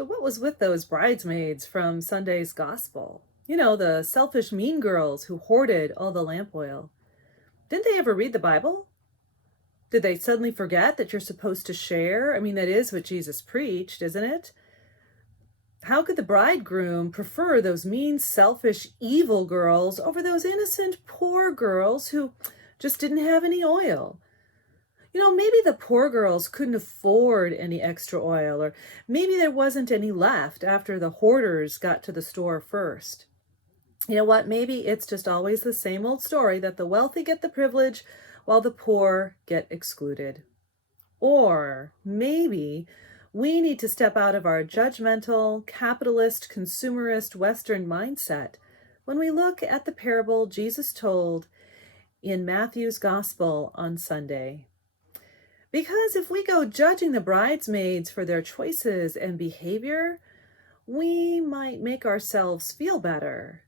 So, what was with those bridesmaids from Sunday's gospel? You know, the selfish mean girls who hoarded all the lamp oil. Didn't they ever read the Bible? Did they suddenly forget that you're supposed to share? I mean, that is what Jesus preached, isn't it? How could the bridegroom prefer those mean, selfish, evil girls over those innocent, poor girls who just didn't have any oil? You know, maybe the poor girls couldn't afford any extra oil, or maybe there wasn't any left after the hoarders got to the store first. You know what? Maybe it's just always the same old story that the wealthy get the privilege while the poor get excluded. Or maybe we need to step out of our judgmental, capitalist, consumerist, Western mindset when we look at the parable Jesus told in Matthew's Gospel on Sunday. Because if we go judging the bridesmaids for their choices and behavior, we might make ourselves feel better.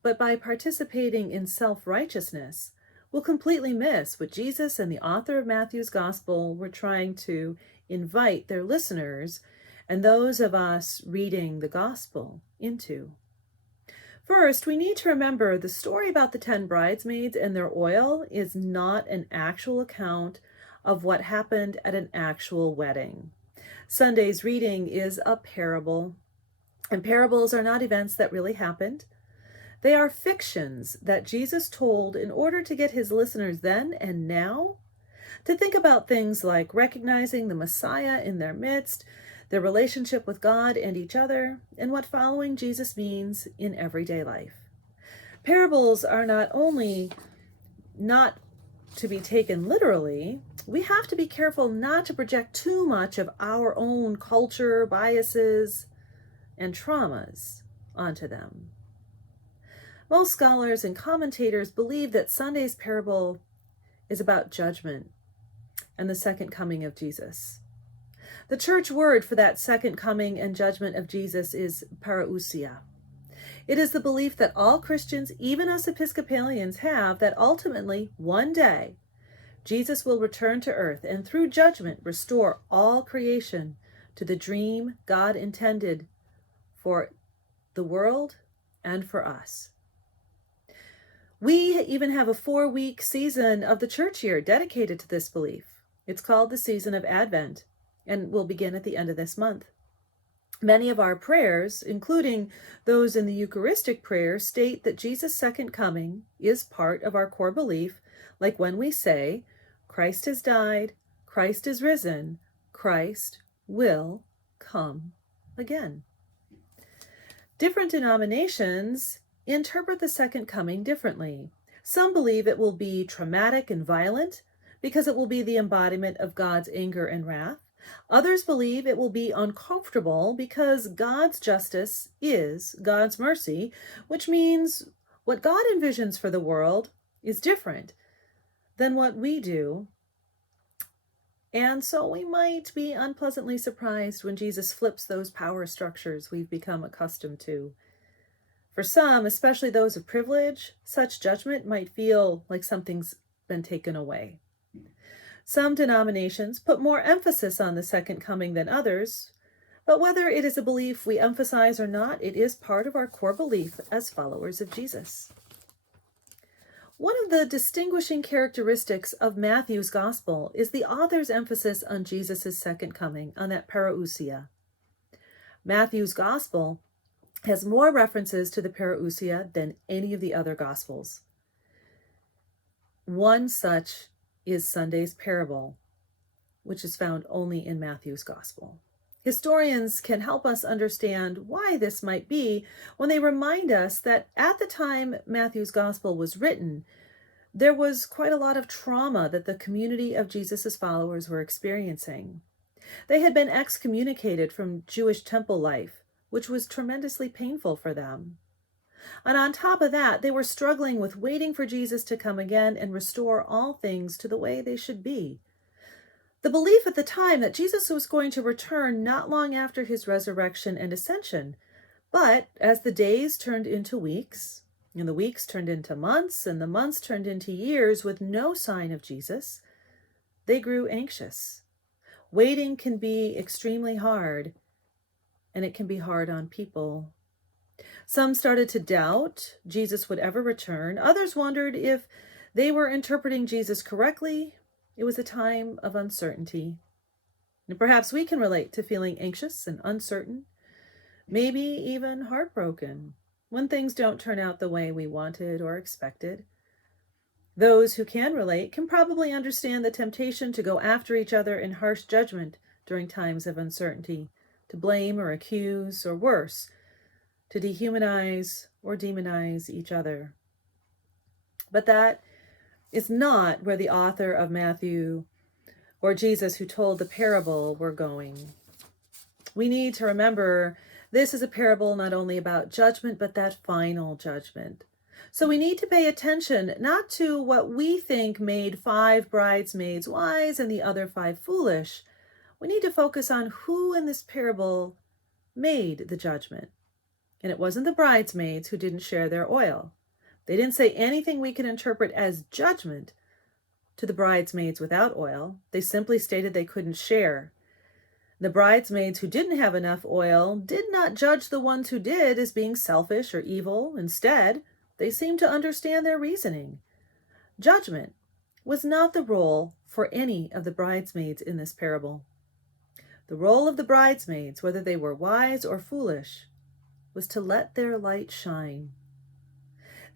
But by participating in self-righteousness, we'll completely miss what Jesus and the author of Matthew's Gospel were trying to invite their listeners and those of us reading the Gospel into. First, we need to remember the story about the 10 bridesmaids and their oil is not an actual account of what happened at an actual wedding. Sunday's reading is a parable, and parables are not events that really happened. They are fictions that Jesus told in order to get his listeners then and now to think about things like recognizing the Messiah in their midst, their relationship with God and each other, and what following Jesus means in everyday life. Parables are not only not to be taken literally, we have to be careful not to project too much of our own culture, biases, and traumas onto them. Most scholars and commentators believe that Sunday's parable is about judgment and the second coming of Jesus. The church word for that second coming and judgment of Jesus is parousia. It is the belief that all Christians, even us Episcopalians, have that ultimately, one day, Jesus will return to earth and through judgment restore all creation to the dream God intended for the world and for us. We even have a 4-week season of the church year dedicated to this belief. It's called the season of Advent and will begin at the end of this month. Many of our prayers, including those in the Eucharistic prayer, state that Jesus' second coming is part of our core belief, like when we say, Christ has died, Christ is risen, Christ will come again. Different denominations interpret the second coming differently. Some believe it will be traumatic and violent because it will be the embodiment of God's anger and wrath. Others believe it will be uncomfortable because God's justice is God's mercy, which means what God envisions for the world is different than what we do. And so we might be unpleasantly surprised when Jesus flips those power structures we've become accustomed to. For some, especially those of privilege, such judgment might feel like something's been taken away. Some denominations put more emphasis on the second coming than others, but whether it is a belief we emphasize or not, it is part of our core belief as followers of Jesus. One of the distinguishing characteristics of Matthew's Gospel is the author's emphasis on Jesus' second coming, on that parousia. Matthew's Gospel has more references to the parousia than any of the other Gospels. One such is Sunday's parable, which is found only in Matthew's Gospel. Historians can help us understand why this might be when they remind us that at the time Matthew's Gospel was written, there was quite a lot of trauma that the community of Jesus' followers were experiencing. They had been excommunicated from Jewish temple life, which was tremendously painful for them. And on top of that, they were struggling with waiting for Jesus to come again and restore all things to the way they should be. The belief at the time that Jesus was going to return not long after his resurrection and ascension, but as the days turned into weeks, and the weeks turned into months, and the months turned into years with no sign of Jesus, they grew anxious. Waiting can be extremely hard, and it can be hard on people. Some started to doubt Jesus would ever return. Others wondered if they were interpreting Jesus correctly. It was a time of uncertainty. And perhaps we can relate to feeling anxious and uncertain, maybe even heartbroken, when things don't turn out the way we wanted or expected. Those who can relate can probably understand the temptation to go after each other in harsh judgment during times of uncertainty, to blame or accuse, or worse, to dehumanize or demonize each other. But that is not where the author of Matthew or Jesus who told the parable were going. We need to remember this is a parable not only about judgment, but that final judgment. So we need to pay attention not to what we think made 5 bridesmaids wise and the other 5 foolish. We need to focus on who in this parable made the judgment. And it wasn't the bridesmaids who didn't share their oil. They didn't say anything we can interpret as judgment to the bridesmaids without oil. They simply stated they couldn't share. The bridesmaids who didn't have enough oil did not judge the ones who did as being selfish or evil. Instead, they seemed to understand their reasoning. Judgment was not the role for any of the bridesmaids in this parable. The role of the bridesmaids, whether they were wise or foolish, was to let their light shine.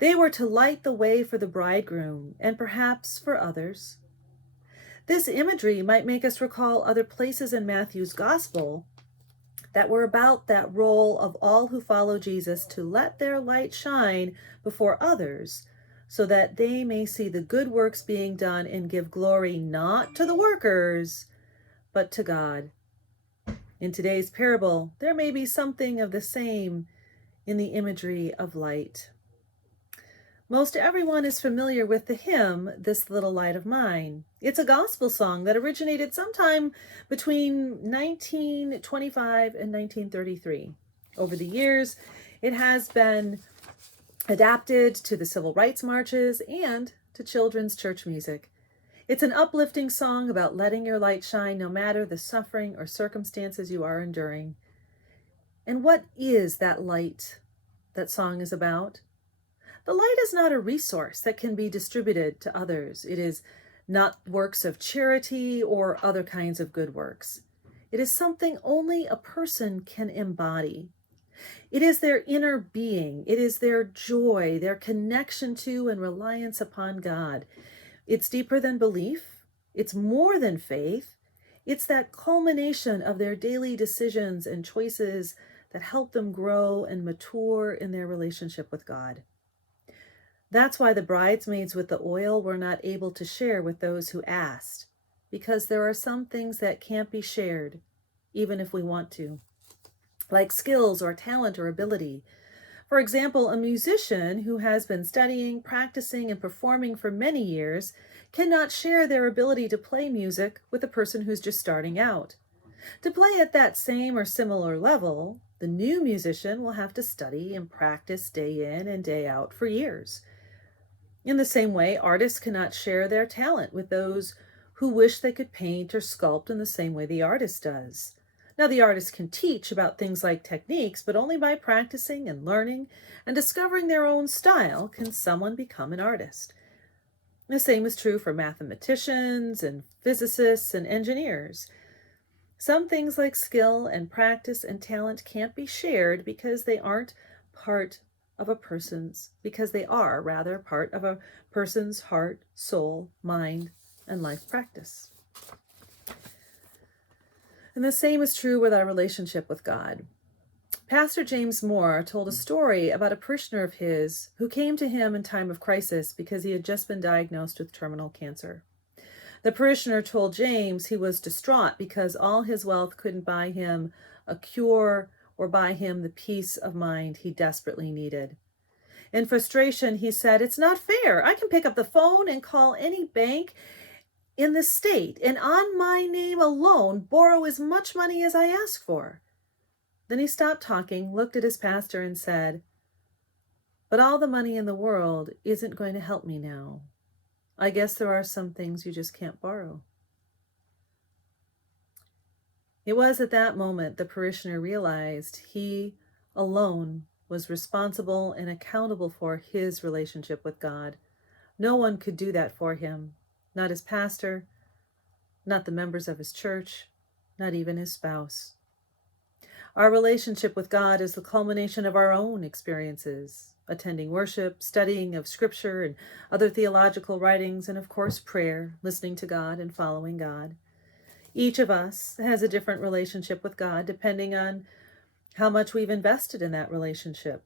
They were to light the way for the bridegroom and perhaps for others. This imagery might make us recall other places in Matthew's gospel that were about that role of all who follow Jesus to let their light shine before others so that they may see the good works being done and give glory not to the workers, but to God. In today's parable, there may be something of the same in the imagery of light. Most everyone is familiar with the hymn, "This Little Light of Mine." It's a gospel song that originated sometime between 1925 and 1933. Over the years, it has been adapted to the civil rights marches and to children's church music. It's an uplifting song about letting your light shine no matter the suffering or circumstances you are enduring. And what is that light that song is about? The light is not a resource that can be distributed to others. It is not works of charity or other kinds of good works. It is something only a person can embody. It is their inner being. It is their joy, their connection to and reliance upon God. It's deeper than belief. It's more than faith. It's that culmination of their daily decisions and choices that help them grow and mature in their relationship with God. That's why the bridesmaids with the oil were not able to share with those who asked, because there are some things that can't be shared, even if we want to, like skills or talent or ability. For example, a musician who has been studying, practicing, and performing for many years cannot share their ability to play music with a person who's just starting out. To play at that same or similar level, the new musician will have to study and practice day in and day out for years. In the same way, artists cannot share their talent with those who wish they could paint or sculpt in the same way the artist does. Now, the artist can teach about things like techniques, but only by practicing and learning and discovering their own style can someone become an artist. The same is true for mathematicians and physicists and engineers. Some things like skill and practice and talent can't be shared because they are part of a person's heart, soul, mind, and life practice. And the same is true with our relationship with God. Pastor James Moore told a story about a parishioner of his who came to him in time of crisis because he had just been diagnosed with terminal cancer. The parishioner told James he was distraught because all his wealth couldn't buy him a cure or buy him the peace of mind he desperately needed. In frustration, he said, "It's not fair. I can pick up the phone and call any bank in the state, and on my name alone, borrow as much money as I ask for." Then he stopped talking, looked at his pastor, and said, "But all the money in the world isn't going to help me now. I guess there are some things you just can't borrow." It was at that moment the parishioner realized he alone was responsible and accountable for his relationship with God. No one could do that for him, not his pastor, not the members of his church, not even his spouse. Our relationship with God is the culmination of our own experiences, attending worship, studying of scripture and other theological writings, and of course prayer, listening to God and following God. Each of us has a different relationship with God depending on how much we've invested in that relationship.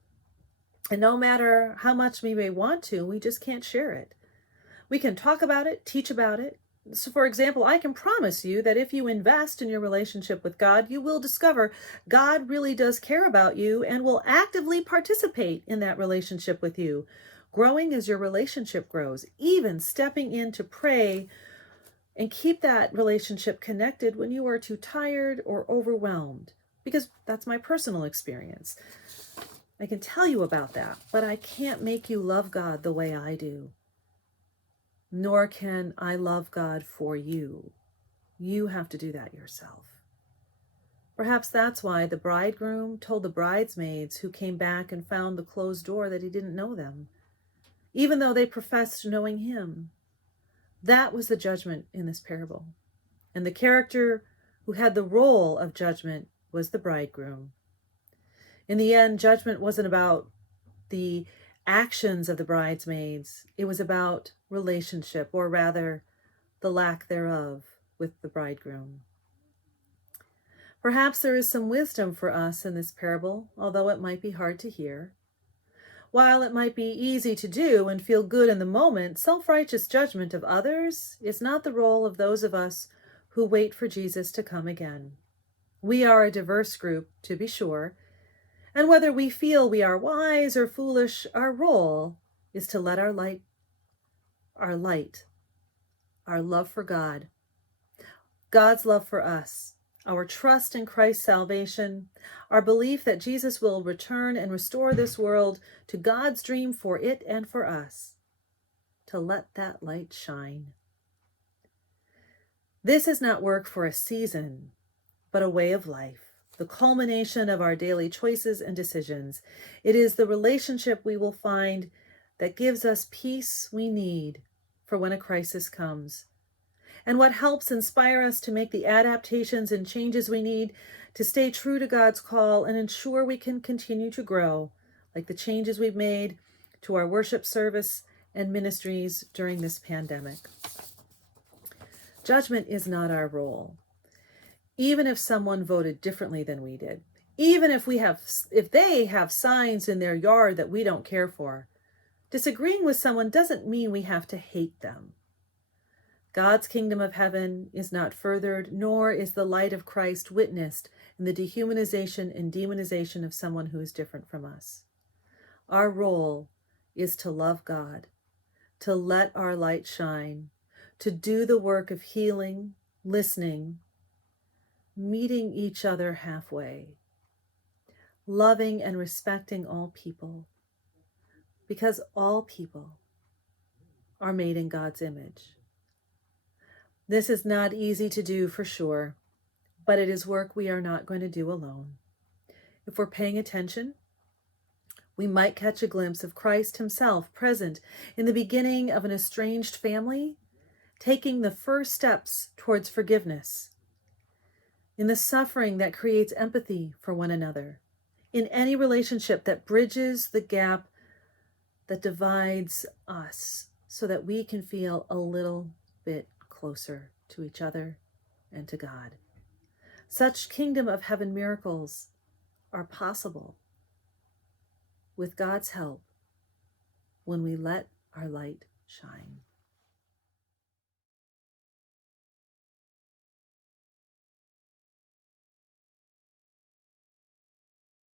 And no matter how much we may want to, we just can't share it. We can talk about it, teach about it. So, for example, I can promise you that if you invest in your relationship with God, you will discover God really does care about you and will actively participate in that relationship with you, growing as your relationship grows, even stepping in to pray and keep that relationship connected when you are too tired or overwhelmed, because that's my personal experience. I can tell you about that, but I can't make you love God the way I do. Nor can I love God for you. You have to do that yourself. Perhaps that's why the bridegroom told the bridesmaids who came back and found the closed door that he didn't know them, even though they professed knowing him. That was the judgment in this parable. And the character who had the role of judgment was the bridegroom. In the end, judgment wasn't about the actions of the bridesmaids. It was about relationship, or rather, the lack thereof, with the bridegroom. Perhaps there is some wisdom for us in this parable, although it might be hard to hear. While it might be easy to do and feel good in the moment, self-righteous judgment of others is not the role of those of us who wait for Jesus to come again. We are a diverse group, to be sure, and whether we feel we are wise or foolish, our role is to let our light, our love for God, God's love for us, our trust in Christ's salvation, our belief that Jesus will return and restore this world to God's dream for it and for us, to let that light shine. This is not work for a season, but a way of life, the culmination of our daily choices and decisions. It is the relationship we will find that gives us peace we need for when a crisis comes, and what helps inspire us to make the adaptations and changes we need to stay true to God's call and ensure we can continue to grow, like the changes we've made to our worship service and ministries during this pandemic. Judgment is not our role. Even if someone voted differently than we did, even if they have signs in their yard that we don't care for, disagreeing with someone doesn't mean we have to hate them. God's kingdom of heaven is not furthered, nor is the light of Christ witnessed in the dehumanization and demonization of someone who is different from us. Our role is to love God, to let our light shine, to do the work of healing, listening, meeting each other halfway, loving and respecting all people, because all people are made in God's image. This is not easy to do for sure, but it is work we are not going to do alone. If we're paying attention, we might catch a glimpse of Christ himself present in the beginning of an estranged family, taking the first steps towards forgiveness, in the suffering that creates empathy for one another, in any relationship that bridges the gap that divides us so that we can feel a little bit closer to each other and to God. Such kingdom of heaven miracles are possible with God's help when we let our light shine.